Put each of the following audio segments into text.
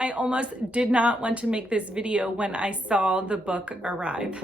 I almost did not want to make this video when I saw the book arrive.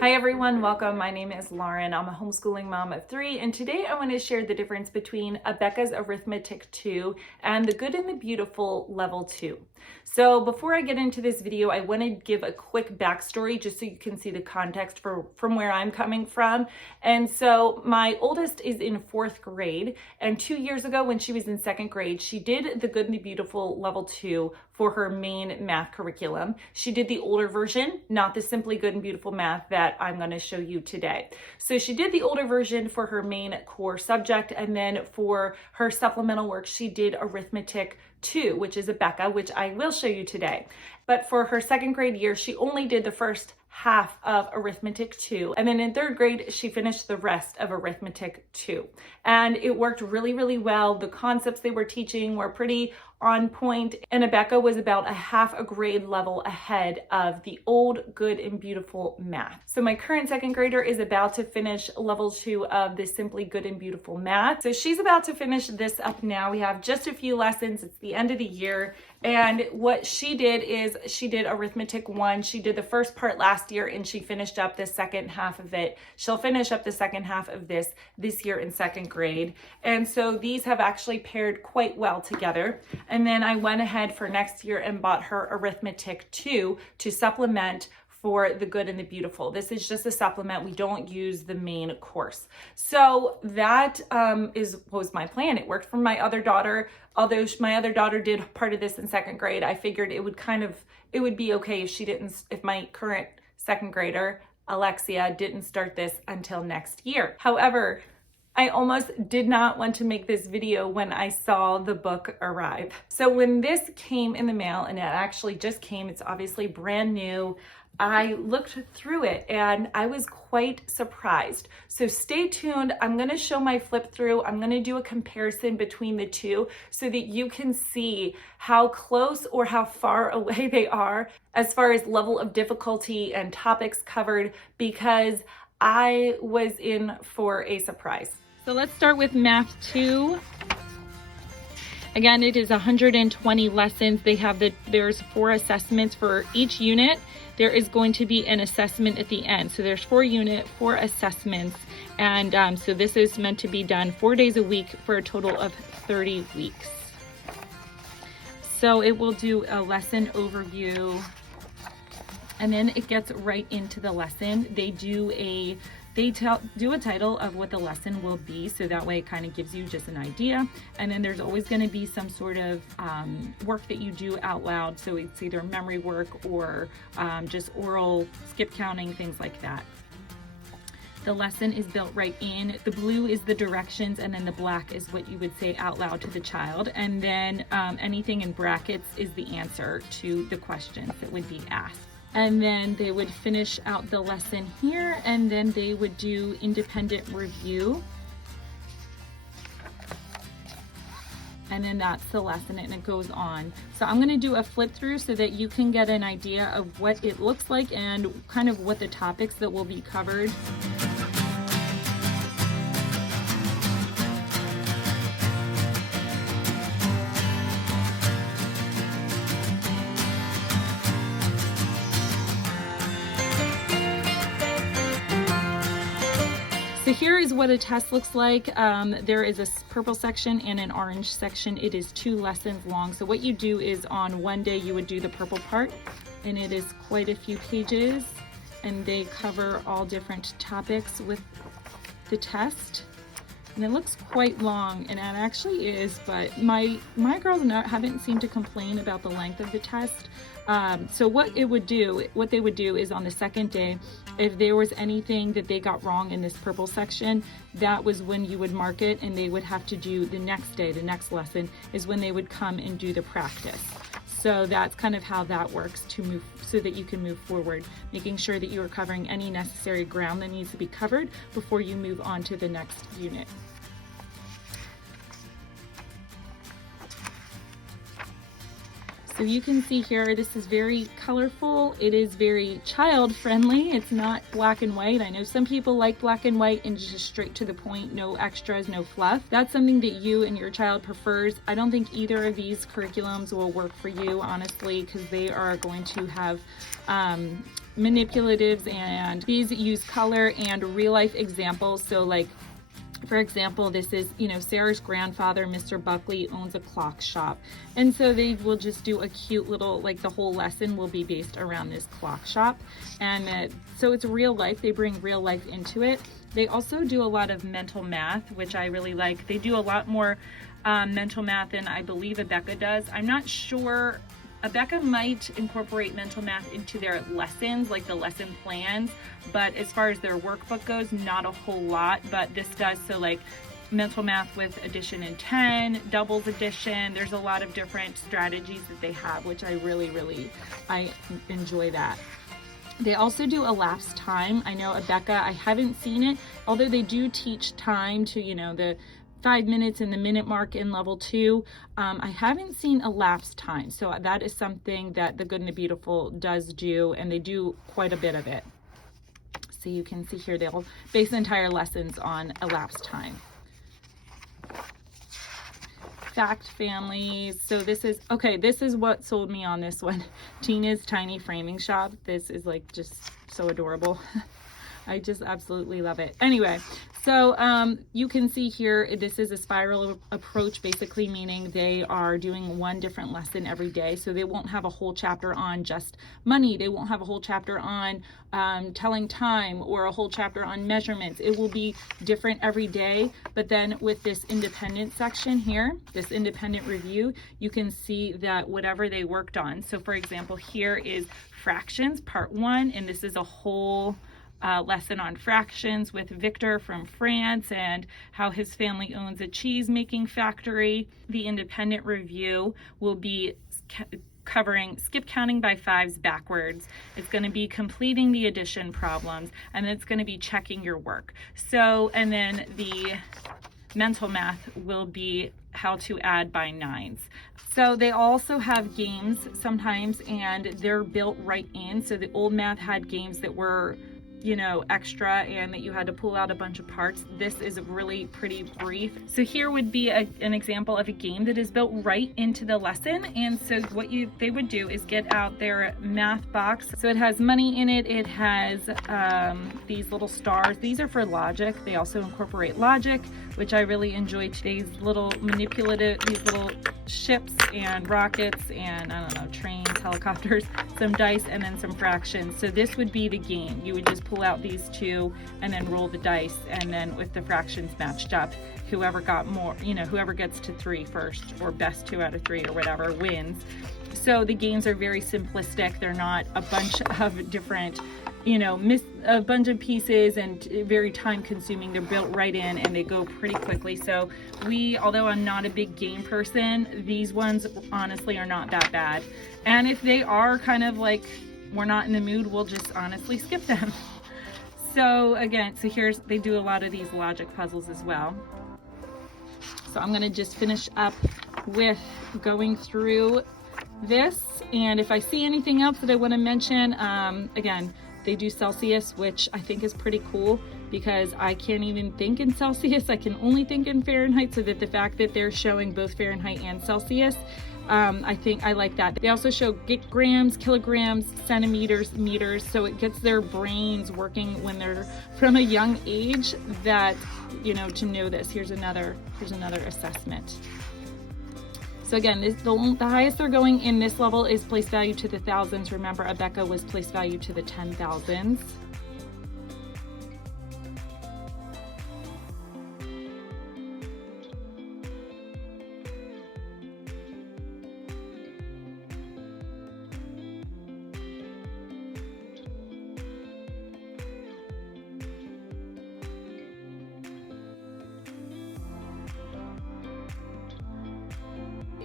Hi everyone, welcome. My name is Lauren. I'm a homeschooling mom of 3, and today I want to share the difference between Abeka's Arithmetic 2 and the Good and the Beautiful Level 2. So before I get into this video, I want to give a quick backstory just so you can see the context from where I'm coming from. And so my oldest is in 4th grade, and 2 years ago when she was in 2nd grade, she did the Good and the Beautiful Level 2 for her main math curriculum. She did the older version, not the Simply Good and Beautiful Math that I'm going to show you today. So she did the older version for her main core subject, and then for her supplemental work, she did Arithmetic 2, which is Abeka, which I will show you today. But for her 2nd grade year, she only did the first half of Arithmetic 2. And then in 3rd grade, she finished the rest of Arithmetic 2. And it worked really, really well. The concepts they were teaching were pretty on point, and Abeka was about a half a grade level ahead of the old Good and Beautiful Math. So my current 2nd grader is about to finish level 2 of the Simply Good and Beautiful Math. So she's about to finish this up now. We have just a few lessons. It's the end of the year. And what she did is she did Arithmetic 1. She did the first part last year and she finished up the second half of it. She'll finish up the second half of this year in 2nd grade. And so these have actually paired quite well together. And then I went ahead for next year and bought her Arithmetic 2 to supplement for the Good and the Beautiful. This is just a supplement. We don't use the main course. So that was my plan. It worked for my other daughter. Although my other daughter did part of this in 2nd grade, I figured it would be okay if my current 2nd grader, Alexia, didn't start this until next year. However, I almost did not want to make this video when I saw the book arrive. So when this came in the mail, and it actually just came, it's obviously brand new, I looked through it and I was quite surprised. So stay tuned. I'm going to show my flip through. I'm going to do a comparison between the two so that you can see how close or how far away they are as far as level of difficulty and topics covered, because I was in for a surprise. So let's start with Math 2. Again, it is 120 lessons. There's 4 assessments for each unit. There is going to be an assessment at the end. So there's 4 assessments. And so this is meant to be done 4 days a week for a total of 30 weeks. So it will do a lesson overview, and then it gets right into the lesson. They do a title of what the lesson will be, so that way it kind of gives you just an idea. And then there's always going to be some sort of work that you do out loud, so it's either memory work or just oral skip counting, things like that. The lesson is built right in. The blue is the directions, and then the black is what you would say out loud to the child. And then anything in brackets is the answer to the questions that would be asked. And then they would finish out the lesson here, and then they would do independent review. And then that's the lesson, and it goes on. So I'm gonna do a flip through so that you can get an idea of what it looks like and kind of what the topics that will be covered. So here is what a test looks like. There is a purple section and an orange section. It is 2 lessons long. So what you do is on one day you would do the purple part, and it is quite a few pages, and they cover all different topics with the test. And it looks quite long, and it actually is, but my girls haven't seemed to complain about the length of the test. So what they would do is on the 2nd day, if there was anything that they got wrong in this purple section, that was when you would mark it, and they would have to do the next day, the next lesson is when they would come and do the practice. So that's kind of how that works so that you can move forward, making sure that you are covering any necessary ground that needs to be covered before you move on to the next unit. So you can see here, this is very colorful. It is very child friendly. It's not black and white. I know some people like black and white and just straight to the point, no extras, no fluff. That's something that you and your child prefers. I don't think either of these curriculums will work for you, honestly, because they are going to have manipulatives, and these use color and real life examples. So like, for example, this is, you know, Sarah's grandfather, Mr. Buckley, owns a clock shop. And so they will just do a cute little, like the whole lesson will be based around this clock shop. And so it's real life. They bring real life into it. They also do a lot of mental math, which I really like. They do a lot more mental math than I believe Abeka does. I'm not sure. Abeka might incorporate mental math into their lessons, like the lesson plans, but as far as their workbook goes, not a whole lot, but this does. So like mental math with addition and 10, doubles addition, there's a lot of different strategies that they have, which I really enjoy that. They also do elapsed time. I know Abeka, I haven't seen it, although they do teach time to, you know, the 5 minutes and the minute mark in level 2. I haven't seen elapsed time. So that is something that the Good and the Beautiful does do, and they do quite a bit of it. So you can see here, they'll base entire lessons on elapsed time. Fact families. So this is, okay, this is what sold me on this one. Tina's Tiny Framing Shop. This is like just so adorable. I just absolutely love it. Anyway, so you can see here, this is a spiral approach, basically meaning they are doing one different lesson every day. So they won't have a whole chapter on just money. They won't have a whole chapter on telling time or a whole chapter on measurements. It will be different every day. But then with this independent section here, this independent review, you can see that whatever they worked on. So for example, here is fractions, part 1, and this is a whole lesson on fractions with Victor from France and how his family owns a cheese making factory. The independent review will be covering skip counting by 5s backwards. It's going to be completing the addition problems, and then it's going to be checking your work. So, and then the mental math will be how to add by 9s. So they also have games sometimes, and they're built right in. So the old math had games that were, you know, extra and that you had to pull out a bunch of parts. This is really pretty brief. So here would be an example of a game that is built right into the lesson. And so what they would do is get out their math box. So it has money in it. It has these little stars. These are for logic. They also incorporate logic, which I really enjoy. Today's little manipulative, these little ships and rockets and I don't know, trains, helicopters, some dice, and then some fractions. So this would be the game. You would just pull out these two and then roll the dice, and then with the fractions matched up, whoever got more, you know, whoever gets to 3 first, or best 2 out of 3 or whatever, wins. So the games are very simplistic. They're not a bunch of different, you know, a bunch of pieces and very time consuming. They're built right in and they go pretty quickly. So although I'm not a big game person, these ones honestly are not that bad. And if they are kind of like, we're not in the mood, we'll just honestly skip them. So again, so they do a lot of these logic puzzles as well. So I'm gonna just finish up with going through this. And if I see anything else that I wanna mention, again, they do Celsius, which I think is pretty cool because I can't even think in Celsius. I can only think in Fahrenheit, so that the fact that they're showing both Fahrenheit and Celsius, I think I like that. They also show grams, kilograms, centimeters, meters, so it gets their brains working when they're from a young age, that, you know, to know this. Here's another assessment. So again, the highest they're going in this level is place value to the thousands. Remember, Abeka was place value to the 10,000s.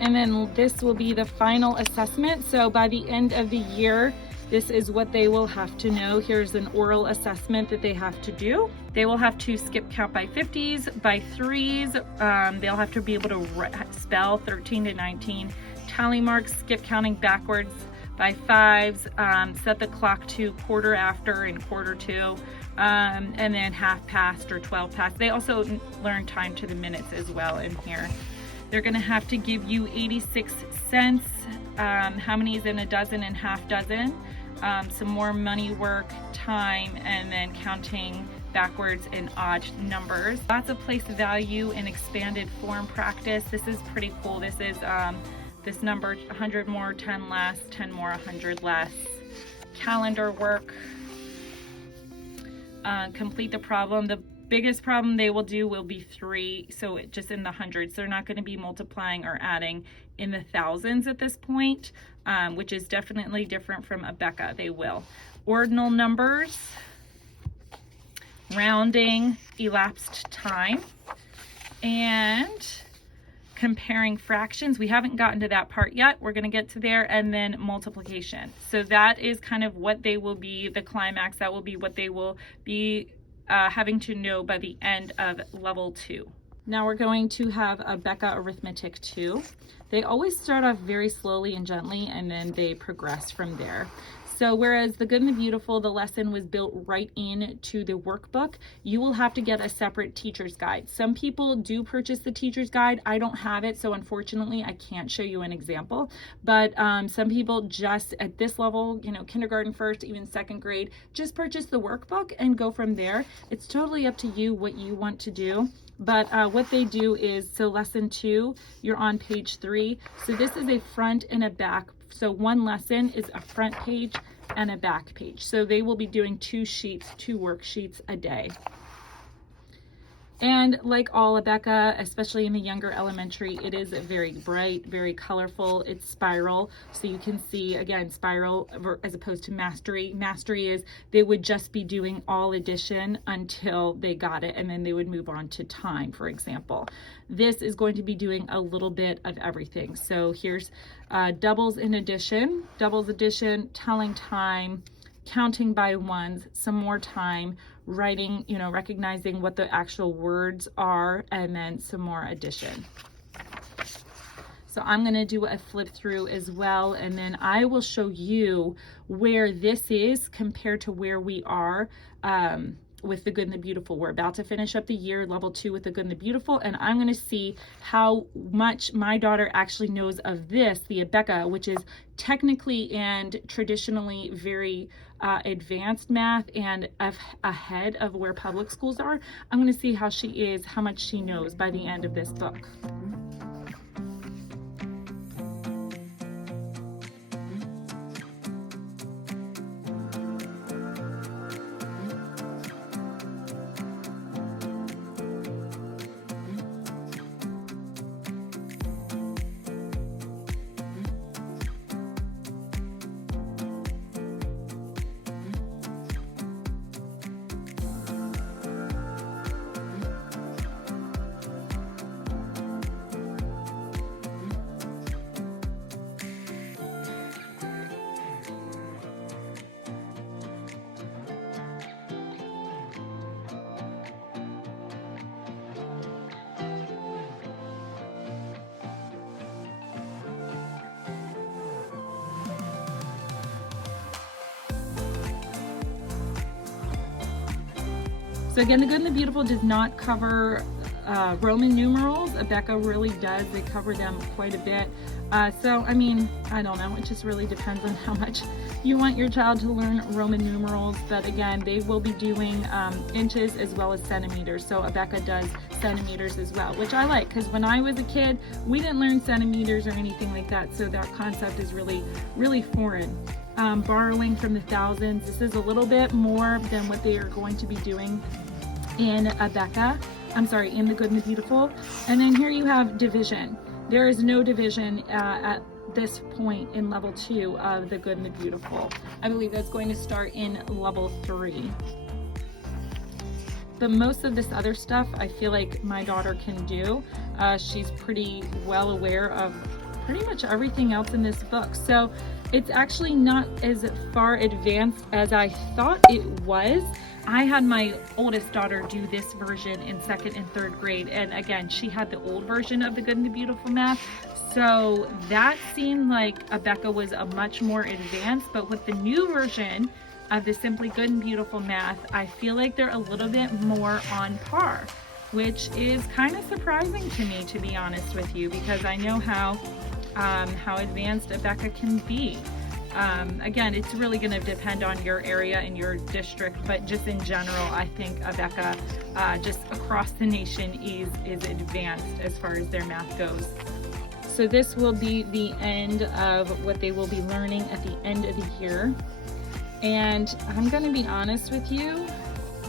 And then this will be the final assessment. So by the end of the year, this is what they will have to know. Here's an oral assessment that they have to do. They will have to skip count by 50s, by 3s. They'll have to be able to spell 13 to 19, tally marks, skip counting backwards by fives, set the clock to quarter after and quarter to, and then half past or 12 past. They also learn time to the minutes as well in here. They're gonna have to give you 86 cents. How many is in a dozen and half dozen? Some more money work, time, and then counting backwards in odd numbers. Lots of place value and expanded form practice. This is pretty cool. This is this number, 100 more, 10 less, 10 more, 100 less. Calendar work. Complete the problem. The biggest problem they will do will be 3, so just in the hundreds. They're not going to be multiplying or adding in the thousands at this point, which is definitely different from Abeka. They will. Ordinal numbers, rounding, elapsed time, and comparing fractions. We haven't gotten to that part yet. We're going to get to there. And then multiplication. So that is kind of what they will be, the climax. That will be what they will be having to know by the end of level 2. Now we're going to have Becca Arithmetic 2. They always start off very slowly and gently, and then they progress from there. So whereas the Good and the Beautiful, the lesson was built right into the workbook, you will have to get a separate teacher's guide. Some people do purchase the teacher's guide. I don't have it, so unfortunately I can't show you an example. But some people just at this level, you know, kindergarten, first, even second grade, just purchase the workbook and go from there. It's totally up to you what you want to do. But what they do is, so lesson 2, you're on page 3. So this is a front and a back. So one lesson is a front page and a back page. So they will be doing 2 sheets, 2 worksheets a day. And like all Abeka, especially in the younger elementary, it is very bright, very colorful. It's spiral. So you can see, again, spiral as opposed to mastery. Mastery is they would just be doing all addition until they got it, and then they would move on to time, for example. This is going to be doing a little bit of everything. So here's doubles in addition, telling time, counting by ones, some more time, writing, you know, recognizing what the actual words are, and then some more addition. So I'm going to do a flip through as well, and then I will show you where this is compared to where we are with the Good and the Beautiful. We're about to finish up the year, level 2 with the Good and the Beautiful, and I'm going to see how much my daughter actually knows of this, the Abeka, which is technically and traditionally very advanced math and ahead of where public schools are. I'm going to see how she is, how much she knows by the end of this book. So again, the Good and the Beautiful does not cover Roman numerals. Abeka really does. They cover them quite a bit. So, I mean, I don't know. It just really depends on how much you want your child to learn Roman numerals. But again, they will be doing inches as well as centimeters. So Abeka does centimeters as well, which I like, because when I was a kid, we didn't learn centimeters or anything like that. So that concept is really, really foreign. Borrowing from the thousands. This is a little bit more than what they are going to be doing in Abeka. I'm sorry, in the Good and the Beautiful. And then here you have division. There is no division at this point in level 2 of the Good and the Beautiful. I believe that's going to start in level 3. But most of this other stuff, I feel like my daughter can do. She's pretty well aware of pretty much everything else in this book. So it's actually not as far advanced as I thought it was. I had my oldest daughter do this version in 2nd and 3rd grade. And again, she had the old version of the Good and the Beautiful math. So that seemed like Abeka was a much more advanced, but with the new version of the Simply Good and Beautiful math, I feel like they're a little bit more on par, which is kind of surprising to me, to be honest with you, because I know how advanced Abeka can be. Again, it's really going to depend on your area and your district, but just in general, I think Abeka, just across the nation, is advanced as far as their math goes. So this will be the end of what they will be learning at the end of the year. And I'm going to be honest with you,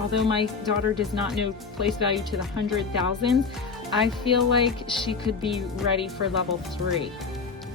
although my daughter does not know place value to the 100,000, I feel like she could be ready for level 3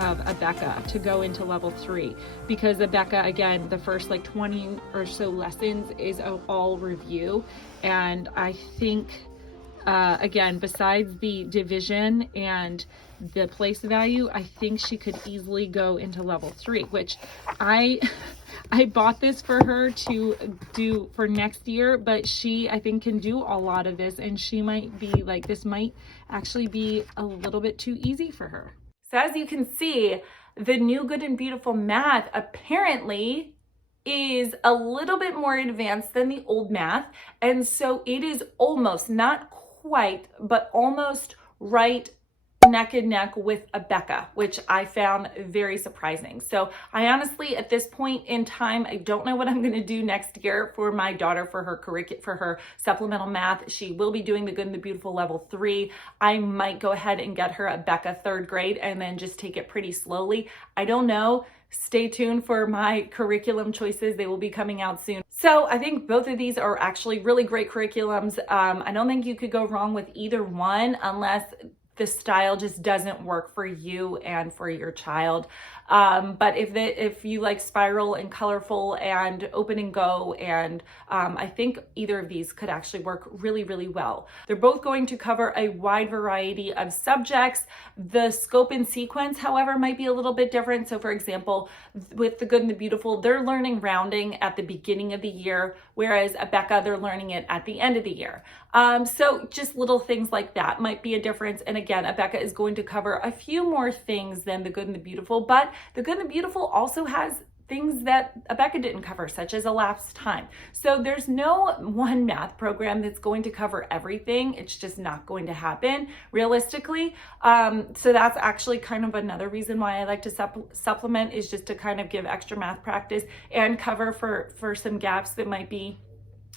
of Abeka, to go into level 3, because Abeka, again, the first like 20 or so lessons is all review. And I think, again, besides the division and the place value, I think she could easily go into level 3, which I bought this for her to do for next year, but she, I think, can do a lot of this, and she might be like, this might actually be a little bit too easy for her. So as you can see, the new Good and Beautiful math apparently is a little bit more advanced than the old math. And so it is almost, not quite, but almost right neck and neck with Abeka, which I found very surprising. So I honestly, at this point in time, I don't know what I'm going to do next year for my daughter for her supplemental math. She will be doing the Good and the Beautiful level 3. I might go ahead and get her Abeka 3rd grade and then just take it pretty slowly. I don't know. Stay tuned for my curriculum choices. They will be coming out soon. So I think both of these are actually really great curriculums. I don't think you could go wrong with either one unless the style just doesn't work for you and for your child. But if you like spiral and colorful and open and go, and I think either of these could actually work really, really well. They're both going to cover a wide variety of subjects. The scope and sequence, however, might be a little bit different. So for example, with the Good and the Beautiful, they're learning rounding at the beginning of the year, whereas Abeka, they're learning it at the end of the year. So just little things like that might be a difference. And again, Abeka is going to cover a few more things than the Good and the Beautiful, but the Good and the Beautiful also has things that Abeka didn't cover, such as elapsed time. So there's no one math program that's going to cover everything. It's just not going to happen realistically. So that's actually kind of another reason why I like to supplement, is just to kind of give extra math practice and cover for some gaps that might be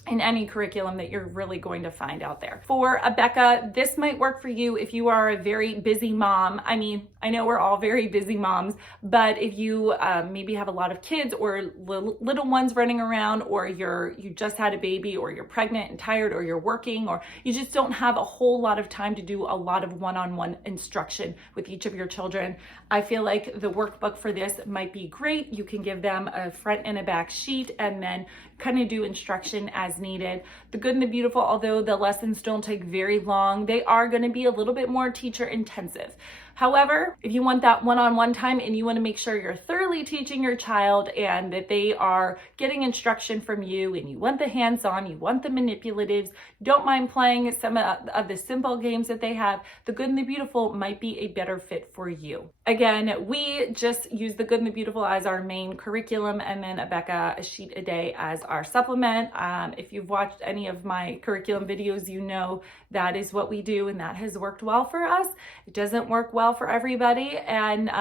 in any curriculum that you're really going to find out there. For Abeka, this might work for you if you are a very busy mom. I mean, I know we're all very busy moms, but if you maybe have a lot of kids or little ones running around, or you just had a baby, or you're pregnant and tired, or you're working, or you just don't have a whole lot of time to do a lot of one-on-one instruction with each of your children, I feel like the workbook for this might be great. You can give them a front and a back sheet and then kind of do instruction as needed. The Good and the Beautiful, although the lessons don't take very long, they are going to be a little bit more teacher intensive. However, if you want that one-on-one time and you want to make sure you're thoroughly teaching your child and that they are getting instruction from you, and you want the hands-on, you want the manipulatives, don't mind playing some of the simple games that they have, the Good and the Beautiful might be a better fit for you. Again, we just use the Good and the Beautiful as our main curriculum, and then Abeka, a sheet a day, as our supplement. If you've watched any of my curriculum videos, you know that is what we do, and that has worked well for us. It doesn't work well for everybody, and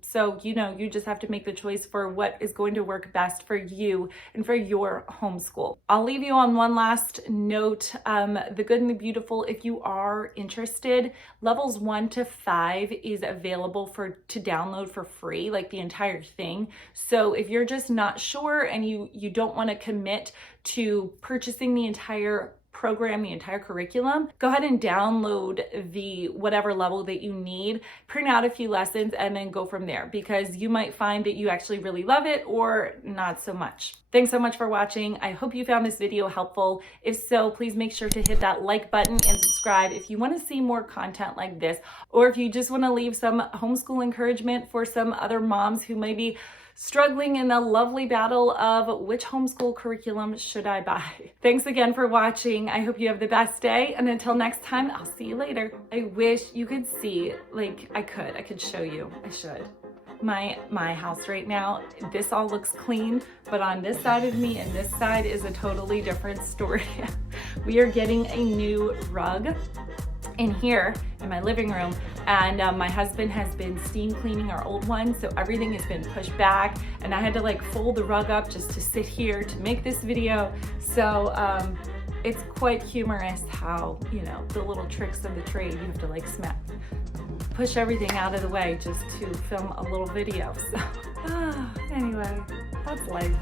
so you just have to make the choice for what is going to work best for you and for your homeschool. I'll leave you on one last note. The Good and the Beautiful, if you are interested, levels 1 to 5 is available to download for free, like the entire thing. So if you're just not sure and you don't want to commit to purchasing the entire program, the entire curriculum, go ahead and download the whatever level that you need, print out a few lessons, and then go from there, because you might find that you actually really love it or not so much. Thanks so much for watching. I hope you found this video helpful. If so, please make sure to hit that like button and subscribe if you want to see more content like this, or if you just want to leave some homeschool encouragement for some other moms who may be struggling in the lovely battle of which homeschool curriculum should I buy. Thanks again for watching. I hope you have the best day, and until next time, I'll see you later. I wish you could see, like I could show you. I should. My house right now, this all looks clean, but on this side of me and this side is a totally different story. We are getting a new rug in here in my living room, and my husband has been steam cleaning our old one, so everything has been pushed back, and I had to like fold the rug up just to sit here to make this video. So it's quite humorous how, you know, the little tricks of the trade, you have to like push everything out of the way just to film a little video. So anyway, that's life.